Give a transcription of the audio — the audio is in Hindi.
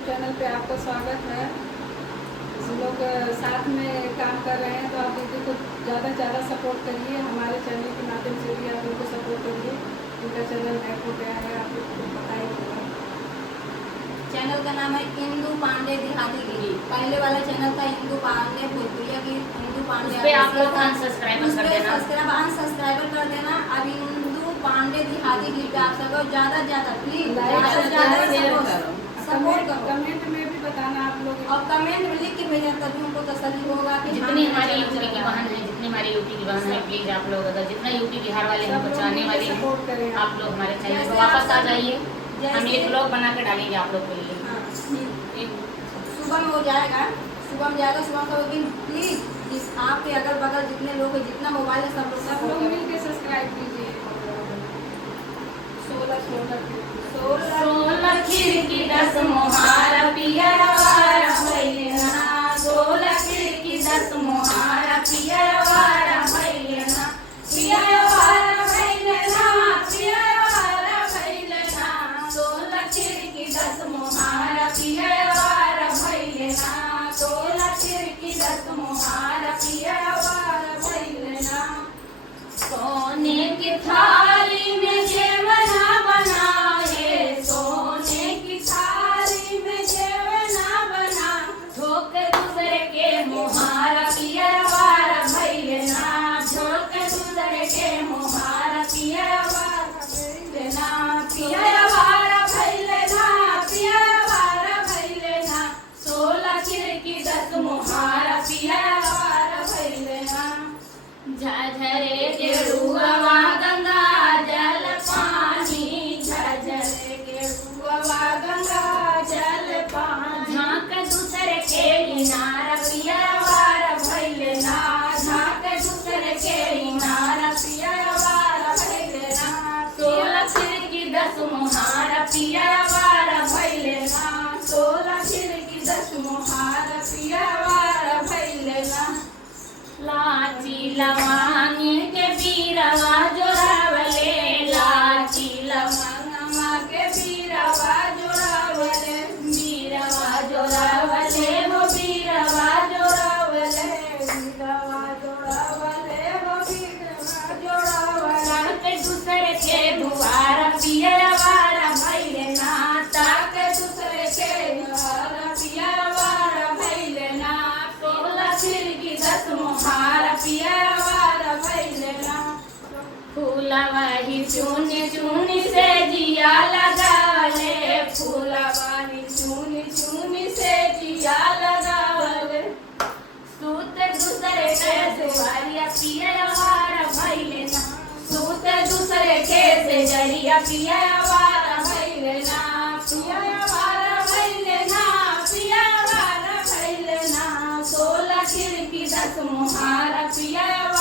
यूट्यूब चैनल पे आपका स्वागत है। हम लोग साथ में काम कर रहे हैं, तो आप दीदी को ज़्यादा से ज़्यादा सपोर्ट करिए। हमारे चैनल के माध्यम से भी आप उनको सपोर्ट करिए। उनका चैनल हैक हो गया है, आप लोग को पता ही होगा। चैनल का नाम है इंदु पांडे देहाती गिरी। पहले वाला चैनल था इंदु पांडे भोजपुरिया की। इंदु पांडे उस पे आप लोग अनसब्सक्राइबर कर देना। अब इंदु पांडे देहाती गिरी पे आप सबको ज़्यादा से ज़्यादा प्लीज सपोर्ट करो। कमेंट में भी बताना आप लोग, और कमेंट में लिख के भेजना, तभी उनको तसल्ली होगा कि जितनी हमारी यूपी की बहन है, जितनी हमारी यूपी की बहन है, प्लीज आप लोग अगर जितना यूपी बिहार वाले हमको चाहने वाले हैं, सपोर्ट करें। आप लोग हमारे चैनल पर वापस आ जाइए। हम एक ब्लॉग बना के डालेंगे आप लोग के लिए। सुबह में हो जाएगा, सुबह में जाएगा, सुबह का दिन प्लीज इस आपके अगल बगल जितने लोग हैं, जितना मोबाइल है, सब लोग मिल के सब्सक्राइब कीजिए। 16 खिड़की 10 मोहारा पियरवार भइलेना। 16 खिड़की 10 मोहारा पियरवार भइलेना। पियरवार भइलेना, पियरवार भइलेना। 16 खिड़की 10 मोहारा पियरवार भइलेना। 16 खिड़की 10 मोहारा पियरवार भइलेना। सोने की थाली में जेवना बनाए, सोने की थाली में जेवना बना। झोंक दूसरे के मोहारा पियरवार भइलेना। झोंक दूसरे के मोहारा पियरवार भइलेना। पियरवार भइलेना, पियरवार भइलेना। 16 खिड़की 10 मोहारा पियरवार भइलेना। झझरे गेरुआ गंगा जल पानी, झझरे गेरुआ गंगा जल पानी। झांक दूसरे के इनार पियरवार भइलेना। झांक दूसरे के इनार पियरवार भइलेना। 16 खिड़की 10 मोहारा पियरवार भइलेना। 16 खिड़की 10 मोहारा पियरवार भइलेना। लाची लवांगी के बीरवा जोड़ावले, लाची लवांगमा के बीरवा जोड़ावले। बीरवा जोड़ावले वो बीरवा जोड़ावले। बीरवा जोड़ावले वो बीरवा जोड़ावले। के दूसरे के दुआर पियरवार भइलेना। ताक दूसरे के दुआर पियरवार भइलेना। 16 खिड़की 10 मोहारा पियरवार भइलेना। फूलवाही चुनी चुनी से जिया लगावले। फूलवाही चुनी चुनी से जिया लगावले। सूत दूसरे के दुआरिया पियरवार भइलेना। सूत दूसरे के से जरिया पियरवार भइलेना। पियरवार भइलेना, पियरवार भइलेना। 16 खिड़की 10 मोहारा पियरवार